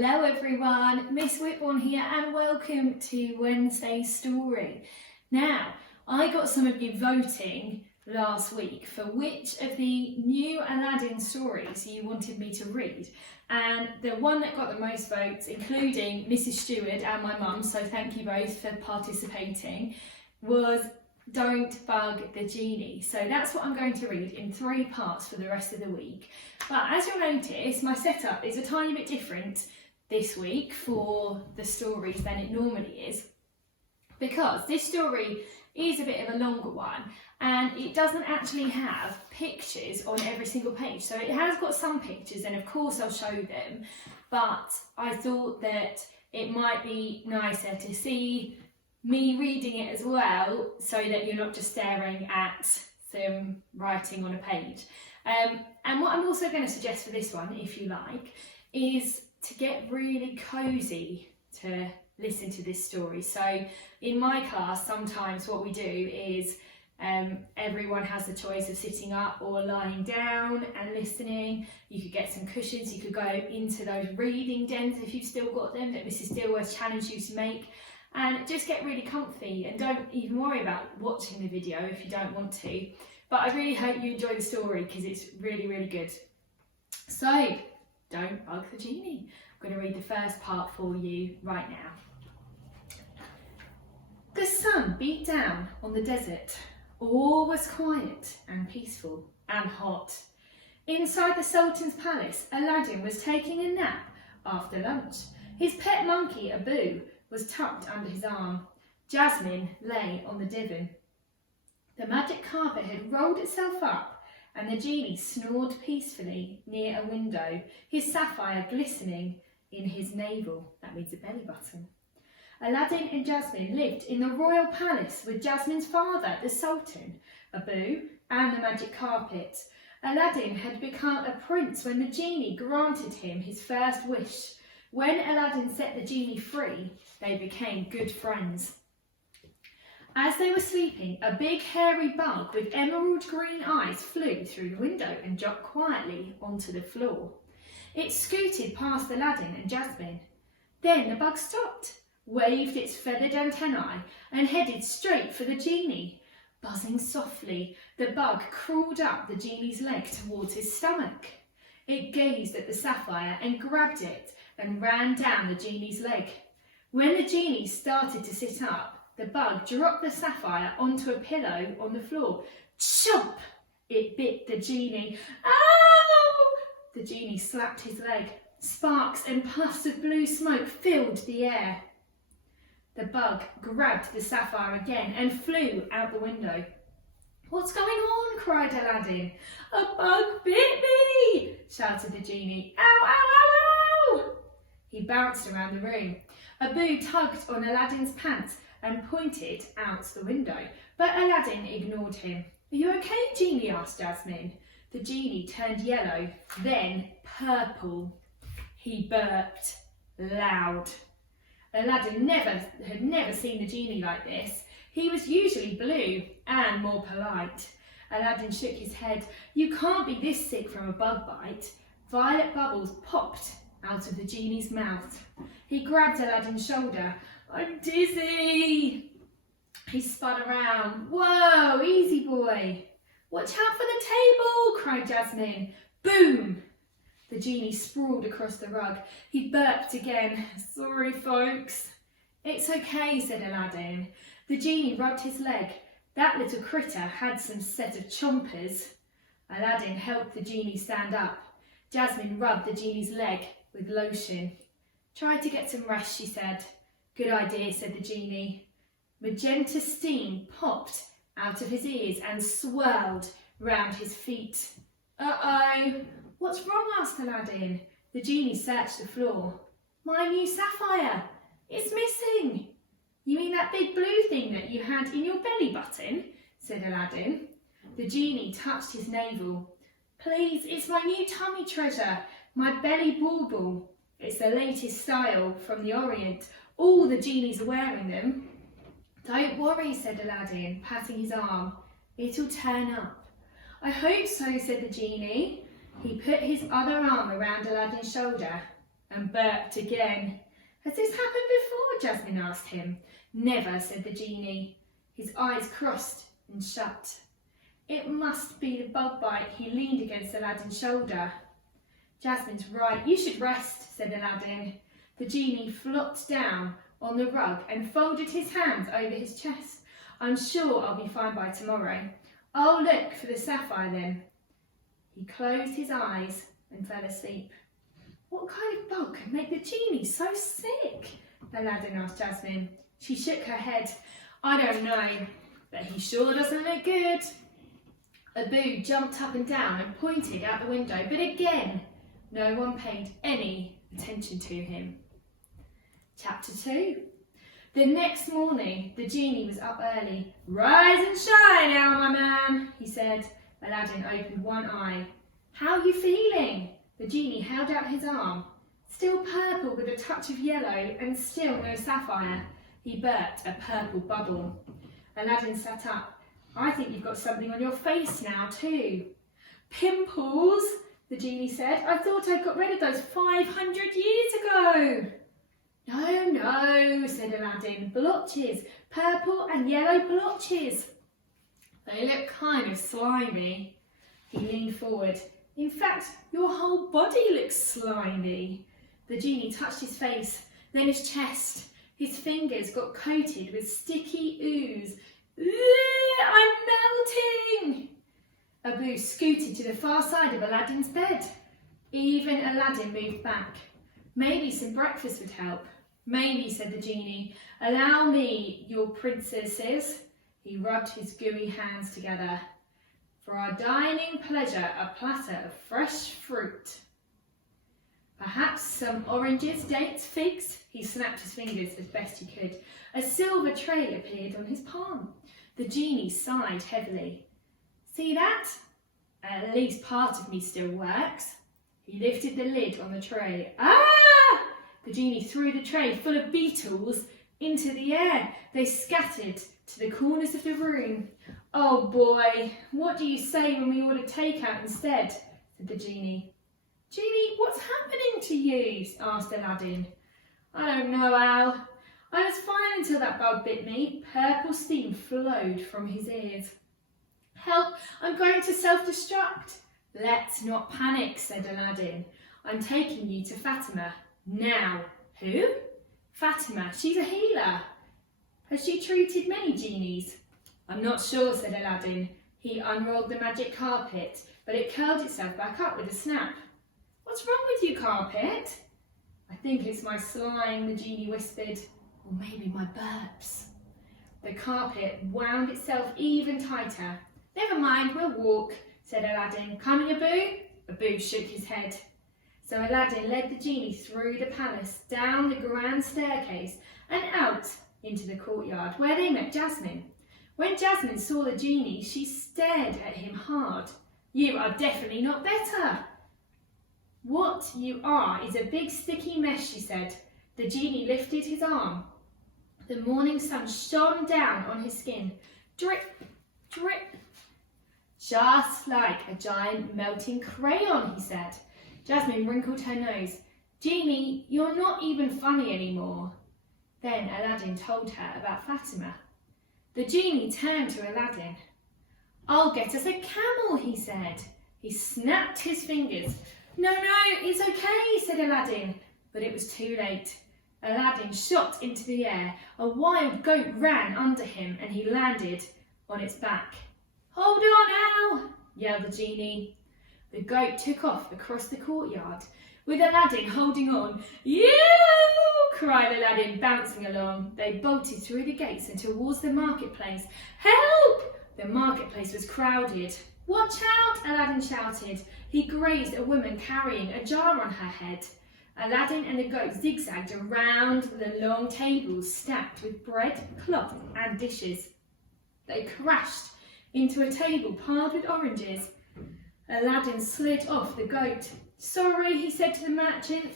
Hello everyone, Miss Whitbourne here and welcome to Wednesday's story. Now, I got some of you voting last week for which of the new Aladdin stories you wanted me to read, and the one that got the most votes, including Mrs. Stewart and my mum, so thank you both for participating, was Don't Bug the Genie. So that's what I'm going to read in 3 parts for the rest of the week. But as you'll notice, my setup is a tiny bit different this week for the stories than it normally is, because this story is a bit of a longer one and it doesn't actually have pictures on every single page. So it has got some pictures and of course I'll show them, but I thought that it might be nicer to see me reading it as well, so that you're not just staring at some writing on a page. And what I'm also going to suggest for this one, if you like, is to get really cosy to listen to this story. So in my class, sometimes what we do is everyone has the choice of sitting up or lying down and listening. You could get some cushions, you could go into those reading dens if you've still got them that Mrs. Dilworth challenged you to make, and just get really comfy and don't even worry about watching the video if you don't want to. But I really hope you enjoy the story because it's really, really good. So, Don't Bug the Genie. I'm going to read the first part for you right now. The sun beat down on the desert. All was quiet and peaceful and hot. Inside the Sultan's palace, Aladdin was taking a nap after lunch. His pet monkey, Abu, was tucked under his arm. Jasmine lay on the divan. The magic carpet had rolled itself up and the genie snored peacefully near a window, his sapphire glistening in his navel. That means a belly button. Aladdin and Jasmine lived in the royal palace with Jasmine's father, the Sultan, Abu, and the magic carpet. Aladdin had become a prince when the genie granted him his first wish. When Aladdin set the genie free, they became good friends. As they were sleeping, a big hairy bug with emerald green eyes flew through the window and dropped quietly onto the floor. It scooted past Aladdin and Jasmine. Then the bug stopped, waved its feathered antennae and headed straight for the genie. Buzzing softly, the bug crawled up the genie's leg towards his stomach. It gazed at the sapphire and grabbed it and ran down the genie's leg. When the genie started to sit up, the bug dropped the sapphire onto a pillow on the floor. Chomp! It bit the genie. Ow! The genie slapped his leg. Sparks and puffs of blue smoke filled the air. The bug grabbed the sapphire again and flew out the window. What's going on? Cried Aladdin. A bug bit me! Shouted the genie. Ow, ow, ow, ow! He bounced around the room. Abu tugged on Aladdin's pants and pointed out the window, but Aladdin ignored him. Are you okay, Genie? Asked Jasmine. The genie turned yellow, then purple. He burped loud. Aladdin had never seen the genie like this. He was usually blue and more polite. Aladdin shook his head. You can't be this sick from a bug bite. Violet bubbles popped out of the genie's mouth. He grabbed Aladdin's shoulder. I'm dizzy. He spun around. Whoa, easy boy. Watch out for the table, cried Jasmine. Boom. The genie sprawled across the rug. He burped again. Sorry, folks. It's okay, said Aladdin. The genie rubbed his leg. That little critter had some set of chompers. Aladdin helped the genie stand up. Jasmine rubbed the genie's leg with lotion. Try to get some rest, she said. Good idea, said the genie. Magenta steam popped out of his ears and swirled round his feet. Uh-oh, what's wrong? Asked Aladdin. The genie searched the floor. My new sapphire, it's missing. You mean that big blue thing that you had in your belly button? Said Aladdin. The genie touched his navel. Please, it's my new tummy treasure, my belly bauble. It's the latest style from the Orient. All the genies are wearing them. Don't worry, said Aladdin, patting his arm. It'll turn up. I hope so, said the genie. He put his other arm around Aladdin's shoulder. and burped again. Has this happened before? Jasmine asked him. Never, said the genie. His eyes crossed and shut. It must be the bug bite. He leaned against Aladdin's shoulder. Jasmine's right. You should rest, said Aladdin. The genie flopped down on the rug and folded his hands over his chest. I'm sure I'll be fine by tomorrow. I'll look for the sapphire then. He closed his eyes and fell asleep. What kind of bug can make the genie so sick? Aladdin asked Jasmine. She shook her head. I don't know, but he sure doesn't look good. Abu jumped up and down and pointed out the window, but again, no one paid any attention to him. Chapter 2. The next morning, the genie was up early. Rise and shine, Owl, my man, he said. Aladdin opened one eye. How are you feeling? The genie held out his arm. Still purple with a touch of yellow and still no sapphire. He burped a purple bubble. Aladdin sat up. I think you've got something on your face now too. Pimples, the genie said. I thought I'd got rid of those 500 years ago. No, said Aladdin. Blotches, purple and yellow blotches. They look kind of slimy. He leaned forward. In fact, your whole body looks slimy. The genie touched his face, then his chest. His fingers got coated with sticky ooze. I'm melting! Abu scooted to the far side of Aladdin's bed. Even Aladdin moved back. Maybe some breakfast would help. Maybe, said the genie. Allow me, your princesses. He rubbed his gooey hands together. For our dining pleasure, a platter of fresh fruit. Perhaps some oranges, dates, figs. He snapped his fingers as best he could. A silver tray appeared on his palm. The genie sighed heavily. See that? At least part of me still works. He lifted the lid on the tray. Ah! The genie threw the tray full of beetles into the air. They scattered to the corners of the room. Oh boy, what do you say when we order takeout instead? Said the genie. Genie, what's happening to you? Asked Aladdin. I don't know, Al. I was fine until that bug bit me. Purple steam flowed from his ears. Help, I'm going to self-destruct. Let's not panic, said Aladdin. I'm taking you to Fatima. Now. Who? Fatima, she's a healer. Has she treated many genies? I'm not sure, said Aladdin. He unrolled the magic carpet, but it curled itself back up with a snap. What's wrong with you, carpet? I think it's my slime, the genie whispered. Or maybe my burps. The carpet wound itself even tighter. Never mind, we'll walk, said Aladdin. Coming, Abu? Abu shook his head. So Aladdin led the genie through the palace, down the grand staircase, and out into the courtyard, where they met Jasmine. When Jasmine saw the genie, she stared at him hard. You are definitely not better. What you are is a big sticky mess, she said. The genie lifted his arm. The morning sun shone down on his skin. Drip, drip. Just like a giant melting crayon, he said. Jasmine wrinkled her nose. Genie, you're not even funny anymore. Then Aladdin told her about Fatima. The genie turned to Aladdin. I'll get us a camel, he said. He snapped his fingers. No, it's okay, said Aladdin. But it was too late. Aladdin shot into the air. A wild goat ran under him and he landed on its back. Hold on, Al, yelled the genie. The goat took off across the courtyard, with Aladdin holding on. You! Cried Aladdin, bouncing along. They bolted through the gates and towards the marketplace. Help! The marketplace was crowded. Watch out! Aladdin shouted. He grazed a woman carrying a jar on her head. Aladdin and the goat zigzagged around the long tables stacked with bread, cloth and dishes. They crashed into a table piled with oranges. Aladdin slid off the goat. Sorry, he said to the merchant.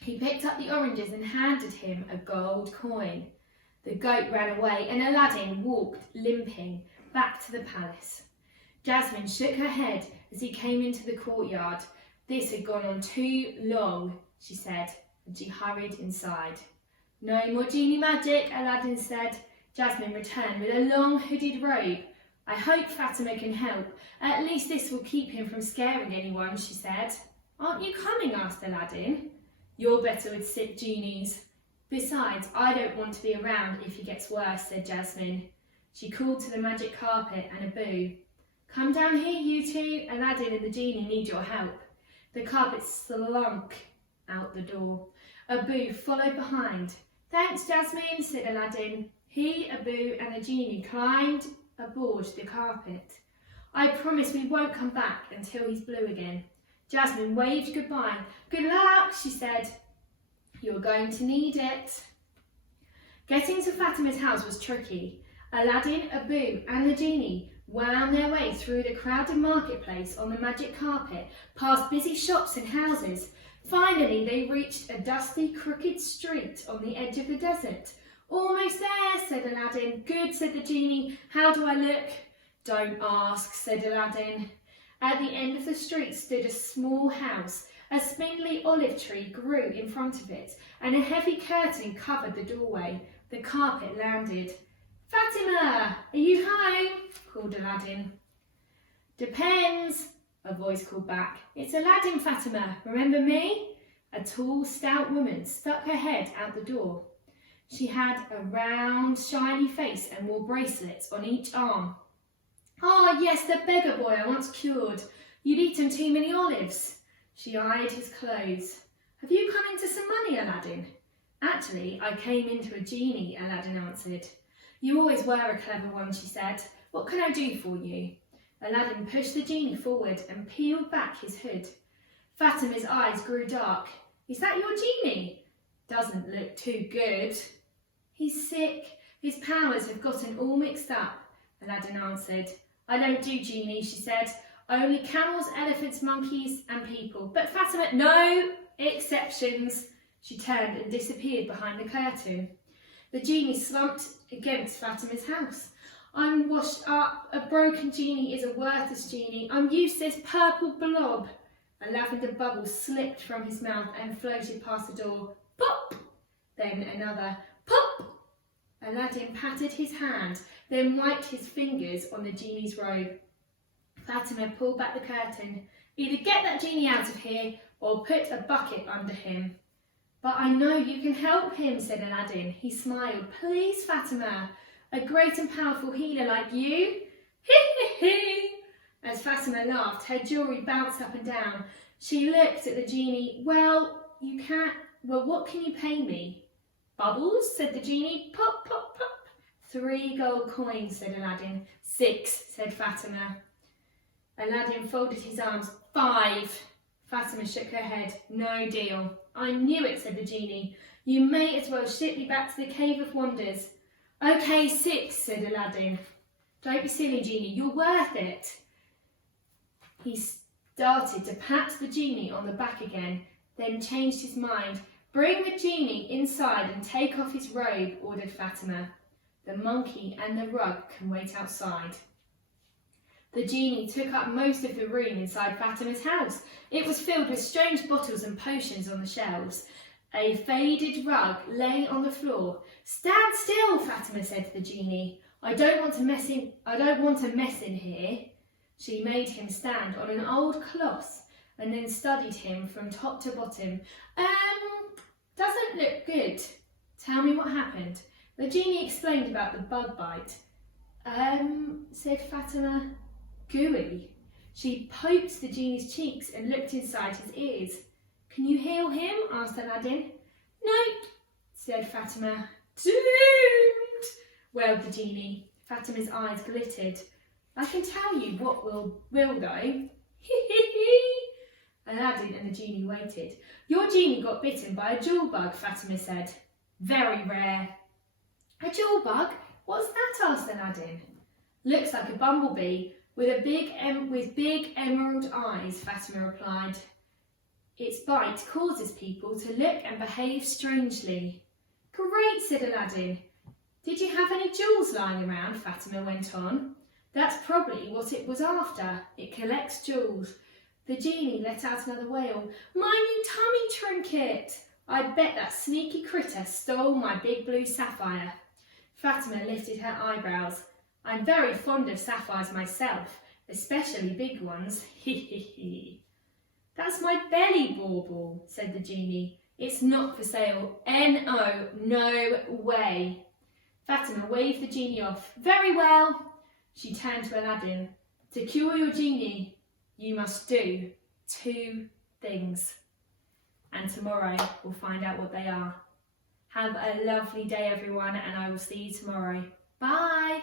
He picked up the oranges and handed him a gold coin. The goat ran away and Aladdin walked limping back to the palace. Jasmine shook her head as he came into the courtyard. This had gone on too long. she said, and she hurried inside. No more genie magic, Aladdin said. Jasmine returned with a long hooded robe. I hope Fatima can help. At least this will keep him from scaring anyone, she said. Aren't you coming? Asked Aladdin. You're better with sick genies. Besides, I don't want to be around if he gets worse, said Jasmine. She called to the magic carpet and Abu. Come down here, you two. Aladdin and the genie need your help. The carpet slunk out the door. Abu followed behind. Thanks, Jasmine, said Aladdin. He, Abu and the genie climbed aboard the carpet. I promise we won't come back until he's blue again. Jasmine waved goodbye. Good luck, she said. You're going to need it. Getting to Fatima's house was tricky. Aladdin, Abu and the genie wound their way through the crowded marketplace on the magic carpet, past busy shops and houses. Finally, they reached a dusty, crooked street on the edge of the desert. Almost there, said Aladdin. Good, said the genie. How do I look? Don't ask, said Aladdin. At the end of the street stood a small house. A spindly olive tree grew in front of it, and a heavy curtain covered the doorway. The carpet landed. Fatima, are you home? Called Aladdin. Depends, a voice called back. It's Aladdin, Fatima. Remember me? A tall, stout woman stuck her head out the door. She had a round, shiny face and wore bracelets on each arm. Ah, yes, the beggar boy I once cured. You'd eaten too many olives. She eyed his clothes. Have you come into some money, Aladdin? Actually, I came into a genie, Aladdin answered. You always were a clever one, she said. What can I do for you? Aladdin pushed the genie forward and peeled back his hood. Fatima's eyes grew dark. Is that your genie? Doesn't look too good. He's sick. His powers have gotten all mixed up, Aladdin answered. I don't do genies, she said. Only camels, elephants, monkeys and people. But Fatima, no exceptions. She turned and disappeared behind the curtain. The genie slumped against Fatima's house. I'm washed up. A broken genie is a worthless genie. I'm useless, purple blob. A lavender bubble slipped from his mouth and floated past the door. Pop! Then another. Pop! Aladdin patted his hand, then wiped his fingers on the genie's robe. Fatima pulled back the curtain. Either get that genie out of here or put a bucket under him. But I know you can help him, said Aladdin. He smiled. Please, Fatima, a great and powerful healer like you. Hee. As Fatima laughed, her jewellery bounced up and down. She looked at the genie. Well, what can you pay me? Bubbles, said the genie. Pop, pop, pop. 3 gold coins, said Aladdin. 6, said Fatima. Aladdin folded his arms. 5. Fatima shook her head. No deal. I knew it, said the genie. You may as well ship me back to the Cave of Wonders. Okay, 6, said Aladdin. Don't be silly, genie. You're worth it. He started to pat the genie on the back again, then changed his mind. Bring the genie inside and take off his robe, ordered Fatima. The monkey and the rug can wait outside. The genie took up most of the room inside Fatima's house. It was filled with strange bottles and potions on the shelves. A faded rug lay on the floor. Stand still, Fatima said to the genie. I don't want a mess in here. She made him stand on an old cloth and then studied him from top to bottom. Doesn't look good. Tell me what happened. The genie explained about the bug bite. Said Fatima. Gooey. She poked the genie's cheeks and looked inside his ears. Can you heal him? Asked Aladdin. Nope, said Fatima. Doomed, wailed the genie. Fatima's eyes glittered. I can tell you what will though. Aladdin and the genie waited. Your genie got bitten by a jewel bug, Fatima said. Very rare. A jewel bug? What's that? Asked Aladdin. Looks like a bumblebee with big emerald eyes, Fatima replied. Its bite causes people to look and behave strangely. Great, said Aladdin. Did you have any jewels lying around? Fatima went on. That's probably what it was after. It collects jewels. The genie let out another wail. My new tummy trinket! I bet that sneaky critter stole my big blue sapphire. Fatima lifted her eyebrows. I'm very fond of sapphires myself, especially big ones. He. That's my belly bauble, said the genie. It's not for sale. N-O, no way. Fatima waved the genie off. Very well. She turned to Aladdin. To cure your genie, you must do 2 things. And tomorrow we'll find out what they are. Have a lovely day, everyone, and I will see you tomorrow. Bye.